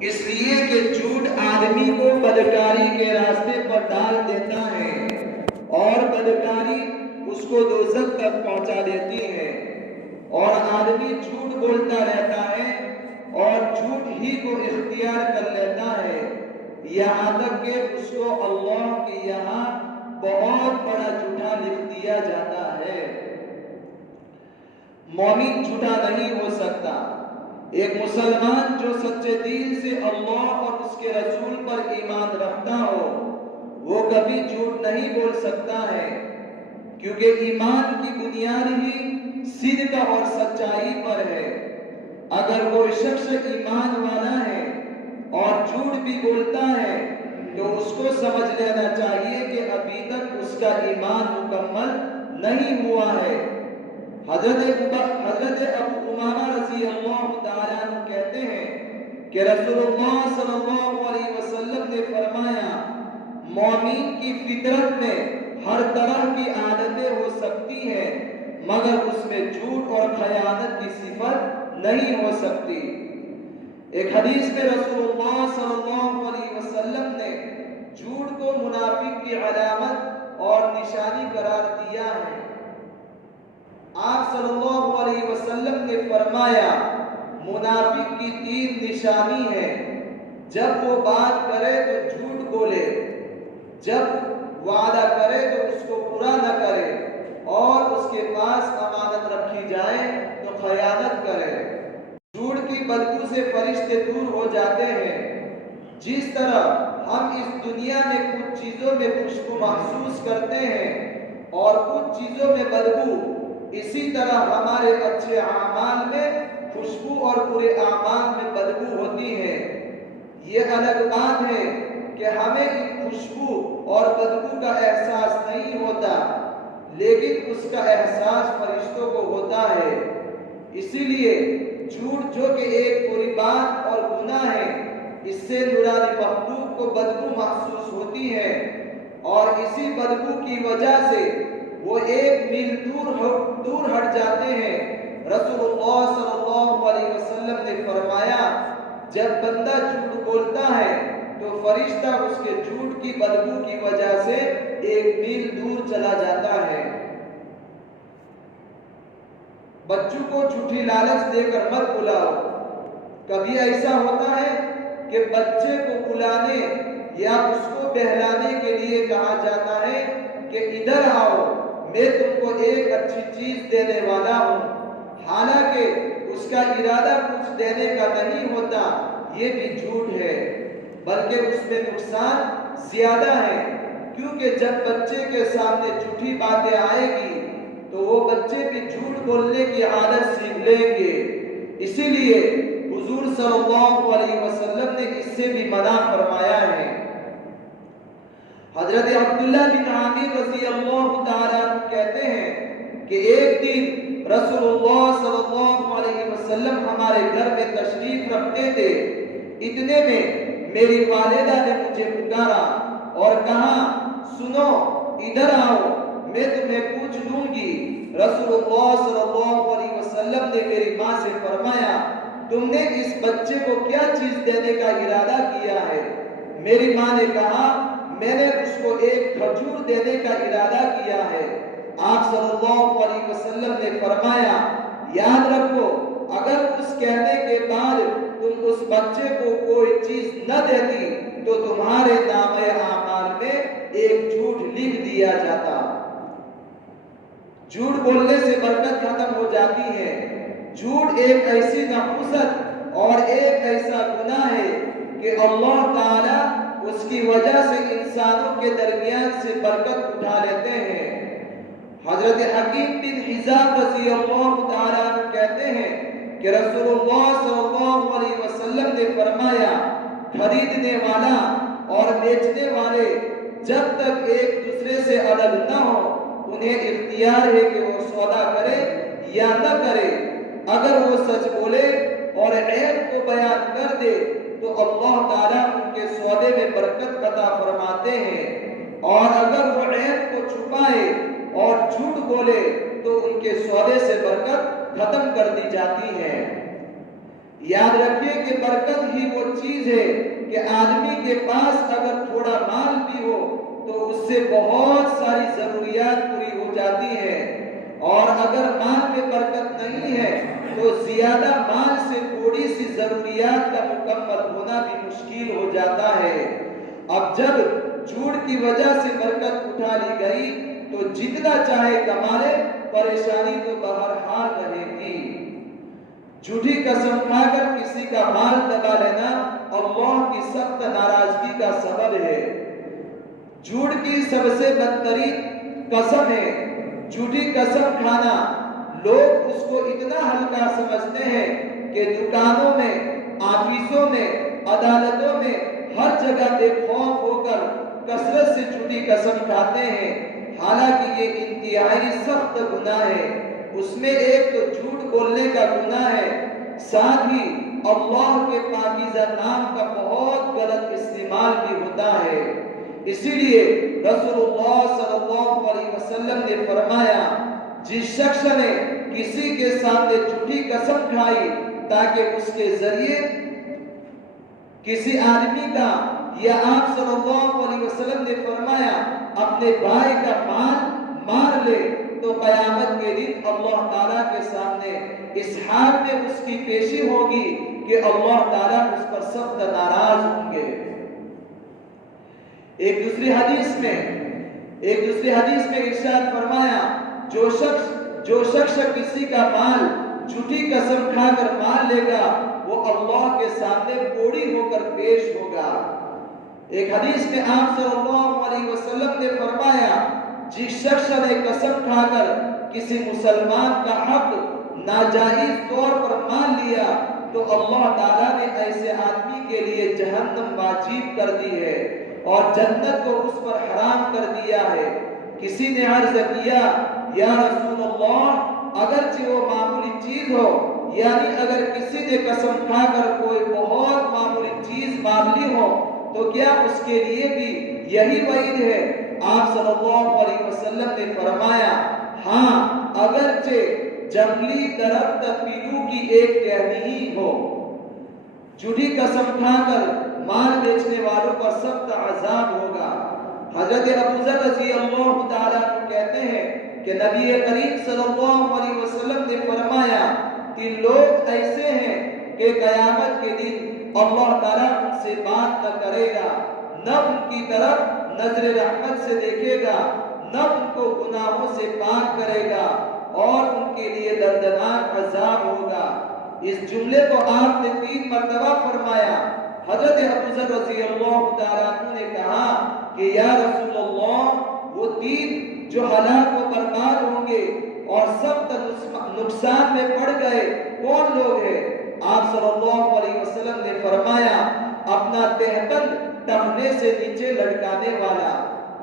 اس لیے کہ جھوٹ آدمی کو بدکاری کے راستے پر ڈال دیتا ہے اور بدکاری اس کو دوزخ تک پہنچا دیتی ہے، اور آدمی جھوٹ بولتا رہتا ہے اور جھوٹ ہی کو اختیار کر لیتا ہے، یہاں تک کہ اس کو اللہ کے یہاں بہت بڑا جھوٹا لکھ دیا جاتا ہے۔ مومن جھوٹا نہیں ہو سکتا۔ ایک مسلمان جو سچے دل سے اللہ اور اس کے رسول پر ایمان رکھتا ہو وہ کبھی جھوٹ نہیں بول سکتا ہے، کیونکہ ایمان کی بنیاد ہی صدق اور سچائی پر ہے۔ اگر کوئی شخص ایمان والا ہے اور جھوٹ بھی بولتا ہے تو اس کو سمجھ لینا چاہیے کہ ابھی تک اس کا ایمان مکمل نہیں ہوا ہے۔ حضرت ابو امامہ رضی اللہ تعالیٰ عنہ کہتے ہیں کہ رسول اللہ صلی اللہ علیہ وسلم نے فرمایا، مومن کی فطرت میں ہر طرح کی عادتیں ہو سکتی ہیں مگر اس میں جھوٹ اور خیانت کی صفت نہیں ہو سکتی۔ ایک حدیث میں رسول اللہ صلی اللہ علیہ وسلم نے جھوٹ کو منافق کی علامت اور نشانی قرار دیا ہے۔ آپ صلی اللہ علیہ وسلم نے فرمایا، منافق کی 3 نشانی ہے، جب وہ بات کرے تو جھوٹ بولے، جب وعدہ کرے تو اس کو پورا نہ کرے، اور اس کے پاس امانت رکھی جائے تو خیانت کرے۔ جھوٹ کی بدبو سے فرشتے دور ہو جاتے ہیں۔ جس طرح ہم اس دنیا میں کچھ چیزوں میں خوشبو محسوس کرتے ہیں اور کچھ چیزوں میں بدبو، اسی طرح ہمارے اچھے اعمال میں خوشبو اور برے اعمال میں بدبو ہوتی ہے۔ یہ الگ بات ہے کہ ہمیں ان خوشبو اور بدبو کا احساس نہیں ہوتا، لیکن اس کا احساس فرشتوں کو ہوتا ہے۔ اسی لیے جھوٹ جو کہ ایک بری بات اور گناہ ہے، اس سے نورانی مخلوق کو بدبو محسوس ہوتی ہے، اور اسی بدبو کی وجہ سے وہ ایک میل دور ہٹ جاتے ہیں۔ رسول اللہ صلی اللہ علیہ وسلم نے فرمایا، جب بندہ جھوٹ بولتا ہے تو فرشتہ اس کے جھوٹ کی بدبو کی وجہ سے ایک میل دور چلا جاتا ہے۔ بچوں کو جھوٹی لالچ دے کر مت بلاؤ۔ کبھی ایسا ہوتا ہے کہ بچے کو بلانے یا اس کو بہلانے کے لیے کہا جاتا ہے کہ ادھر آؤ، میں تم کو ایک اچھی چیز دینے والا ہوں، حالانکہ اس کا ارادہ کچھ دینے کا نہیں ہوتا۔ یہ بھی جھوٹ ہے، بلکہ اس میں نقصان زیادہ ہے، کیونکہ جب بچے کے سامنے جھوٹی باتیں آئے گی تو وہ بچے بھی جھوٹ بولنے کی عادت سیکھ لیں گے۔ اسی لیے حضور صلی اللہ علیہ وسلم نے اس سے بھی منع فرمایا ہے۔ حضرت عبداللہ بن عامر رضی اللہ تعالیٰ عنہ کہتے ہیں کہ ایک دن رسول اللہ صلی اللہ علیہ وسلم ہمارے گھر میں تشریف رکھتے تھے، اتنے میں میری والدہ نے مجھے پکارا اور کہا، سنو ادھر آؤ، میں تمہیں پوچھ دوں گی۔ رسول اللہ صلی اللہ علیہ وسلم نے میری ماں سے فرمایا، تم نے اس بچے کو کیا چیز دینے کا ارادہ کیا ہے؟ میری ماں نے کہا، میں نے اس کو ایک کھجور دینے کا ارادہ کیا ہے۔ آپ صلی اللہ علیہ وسلم نے فرمایا، یاد رکھو، اگر اس کہنے کے بعد تم اس بچے کو کوئی چیز نہ دیتی تو تمہارے نامہ اعمال میں ایک جھوٹ لکھ دیا جاتا۔ جھوٹ بولنے سے برکت ختم ہو جاتی ہے۔ جھوٹ ایک ایسی نحوست اور ایک ایسا گناہ ہے کہ اللہ تعالیٰ اس کی وجہ سے انسانوں کے درمیان سے برکت اٹھا لیتے ہیں۔ حضرت حکیم بن حزام رضی اللہ تعالیٰ عنہ کہتے ہیں کہ رسول اللہ صلی اللہ علیہ وسلم نے فرمایا، خریدنے والا اور بیچنے والے جب تک ایک دوسرے سے الگ نہ ہو انہیں اختیار ہے کہ وہ سودا کرے یا نہ کرے۔ اگر وہ سچ بولے اور عیب کو بیان کر دے تو اللہ تعالیٰ ان کے سودے میں برکت عطا فرماتے ہیں، اور اگر وہ عیب کو چھپائے اور جھوٹ بولے تو ان کے سودے سے برکت ختم کر دی جاتی ہے۔ یاد رکھیے کہ برکت ہی وہ چیز ہے کہ آدمی کے پاس اگر تھوڑا مال بھی ہو تو اس سے بہت ساری ضروریات پوری ہو جاتی ہے، اور اگر مال میں برکت نہیں ہے تو زیادہ مال سے تھوڑی سی ضروریات کا مکمل ہونا بھی مشکل ہو جاتا ہے۔ اب جب جھوٹ کی وجہ سے برکت اٹھا لی گئی تو جتنا چاہے کما لے، پریشانی تو بہرحال رہے گی۔ جھوٹی قسم کھا کر کسی کا مال دبا لینا اللہ کی سخت ناراضگی کا سبب ہے۔ جھوٹ کی سب سے بدترین قسم ہے جھوٹی قسم کھانا۔ لوگ اس کو اتنا ہلکا سمجھتے ہیں کہ دکانوں میں، آفیسوں میں، عدالتوں میں ہر جگہ بے خوف ہو کر کثرت سے جھوٹی قسم کھاتے ہیں، حالانکہ یہ انتہائی سخت گناہ ہے۔ اس میں ایک تو جھوٹ بولنے کا گناہ ہے، ساتھ ہی اللہ کے پاکیزہ نام کا بہت غلط استعمال بھی ہوتا ہے۔ اسی لیے رسول اللہ صلی اللہ علیہ وسلم نے فرمایا، جس شخص نے کسی کے سامنے جھوٹی قسم کھائی تاکہ اس کے ذریعے کسی آدمی کا، یا آپ صلی اللہ علیہ وسلم نے فرمایا اپنے بھائی کا مال مار لے، تو قیامت کے دن اللہ تعالیٰ کے سامنے اس حال میں اس کی پیشی ہوگی کہ اللہ تعالیٰ اس پر سخت ناراض ہوں گے۔ ایک دوسری حدیث میں ارشاد فرمایا، جو شخص کسی کا مال جھوٹی قسم کھا کر مال لے گا وہ اللہ کے سامنے کوڑی ہو کر پیش ہوگا۔ ایک حدیث میں آپ صلی اللہ علیہ وسلم نے فرمایا، جس شخص نے قسم کھا کر کسی مسلمان کا حق ناجائز طور پر مان لیا تو اللہ تعالیٰ نے ایسے آدمی کے لیے جہنم واجب کر دی ہے اور جنت کو اس پر حرام کر دیا ہے۔ کسی نے عرض کیا، یا رسول اللہ، اگرچہ وہ معمولی چیز ہو، یعنی اگر کسی نے قسم کھا کر کوئی بہت معمولی چیز مان لی ہو تو کیا اس کے لیے بھی یہی وعید ہے؟ آپ صلی اللہ علیہ وسلم نے فرمایا، ہاں، اگرچہ جنگلی درخت پیلو کی ایک ٹہنی ہی ہو۔ جھوٹی قسم کھا کر مال بیچنے والوں پر سخت عذاب ہوگا۔ حضرت ابو ذر رضی اللہ تعالیٰ عنہ کہتے ہیں کہ نبی کریم صلی اللہ علیہ وسلم نے فرمایا، 3 لوگ ایسے ہیں کہ قیامت کے دن اللہ تعالیٰ ان سے بات نہ کرے گا، نہ ان کی طرف نظر رحمت سے دیکھے گا، نہ ان کو گناہوں سے پاک کرے گا، اور ان کے لیے دردناک عذاب ہوگا۔ اس جملے کو آپ نے 3 مرتبہ فرمایا۔ حضرت ابو ذر رضی اللہ تعالیٰ عنہ نے کہا کہ یا رسول اللہ، وہ 3 جو ہلاک و برباد ہوں گے اور سخت نقصان میں پڑ گئے کون لوگ ہیں؟ آپ صلی اللہ علیہ وسلم نے فرمایا، اپنا تہبند ٹخنے سے نیچے لٹکانے والا،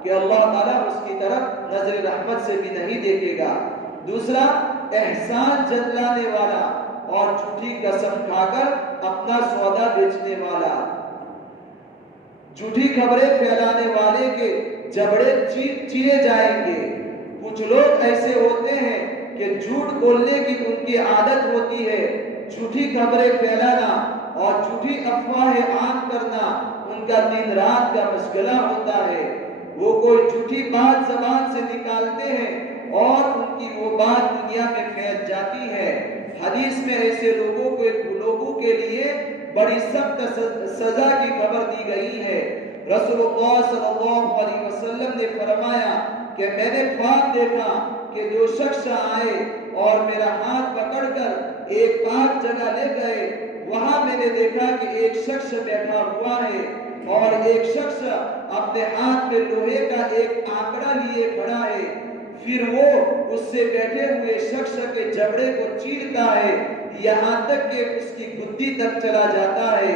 کہ اللہ تعالیٰ اس کی طرف نظر رحمت سے بھی نہیں دیکھے گا۔ دوسرا، احسان جتلانے والا اور جھوٹی قسم کھا کر اپنا سودا بیچنے والا۔ جھوٹی خبریں پھیلانے والے کے جبڑے چیرے جائیں گے۔ کچھ لوگ ایسے ہوتے ہیں کہ جھوٹ بولنے کی ان کی عادت ہوتی ہے، جھوٹی خبریں پھیلانا اور جھوٹی افواہیں عام کرنا ان کا دن رات کا مشغلہ ہوتا ہے۔ وہ کوئی جھوٹی بات زبان سے نکالتے ہیں اور ان کی وہ بات دنیا میں پھیل جاتی ہے۔ حدیث میں ایسے لوگوں کے لیے بڑی سخت سزا کی خبر دی گئی ہے۔ رسول اللہ صلی اللہ علیہ وسلم نے فرمایا کہ میں نے خواب دیکھا کہ 2 شخص آئے اور میرا ہاتھ پکڑ کر ایک پاک جگہ لے گئے۔ وہاں میں نے دیکھا کہ ایک شخص بیٹھا ہوا ہے اور ایک شخص اپنے ہاتھ میں لوہے کا ایک آنکڑا لیے کھڑا ہے۔ پھر وہ اس سے بیٹھے ہوئے شخص کے جبڑے کو چیرتا ہے یہاں تک کہ اس کی گدی تک چلا جاتا ہے،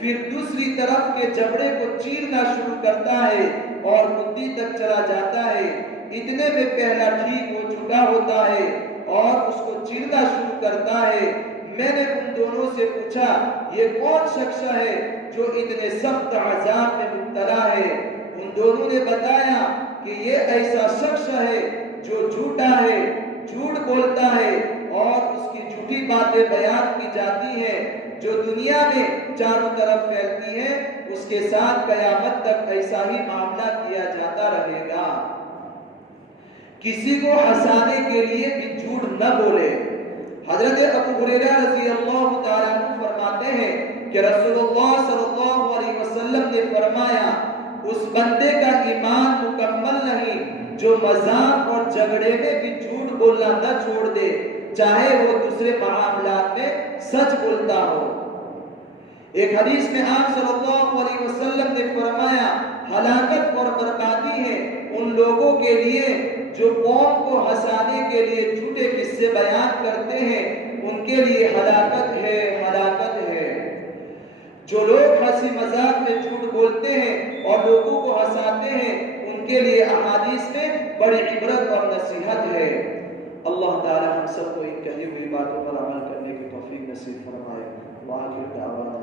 پھر دوسری طرف کے جبڑے کو چیرنا شروع کرتا ہے اور گدی تک چلا جاتا ہے۔ اتنے میں پہلا ٹھیک ہو چکا ہوتا ہے اور اس کو چیرنا شروع کرتا ہے۔ میں نے ان دونوں سے پوچھا، یہ کون شخص ہے جو اتنے سخت عذاب میں مبتلا ہے؟ ان دونوں نے بتایا کہ یہ ایسا شخص ہے جو جھوٹا ہے، جھوٹ بولتا ہے اور اس کی جھوٹی باتیں بیان کی جاتی ہیں جو دنیا میں چاروں طرف پھیلتی ہے، اس کے ساتھ قیامت تک ایسا ہی معاملہ کیا جاتا رہے گا۔ کسی کو ہنسانے کے لیے بھی جھوٹ نہ بولے۔ حضرت ابو ہریرہ رضی اللہ تعالیٰ عنہ فرماتے ہیں کہ رسول اللہ صلی اللہ علیہ وسلم نے فرمایا، اس بندے کا ایمان مکمل نہیں جو مذاق اور جھگڑے میں بھی جھوٹ بولنا نہ چھوڑ دے، چاہے وہ دوسرے معاملات میں سچ بولتا ہو۔ ایک حدیث میں آپ صلی اللہ علیہ وسلم نے فرمایا، ہلاکت اور بربادی ہے ان لوگوں کے لیے جو قوم کو ہنسانے کے لیے جھوٹے قصے بیان کرتے ہیں، ان کے لیے ہلاکت ہے، ہلاکت ہے۔ جو لوگ ہنسی مذاق میں جھوٹ بولتے ہیں اور لوگوں کو ہنساتے ہیں، ان کے لیے احادیث میں بڑی عبرت اور نصیحت ہے۔ اللہ تعالی ہم سب کو ان کہی ہوئی باتوں پر عمل کرنے کی توفیق نصیب فرمائے۔ وآخر دعوانا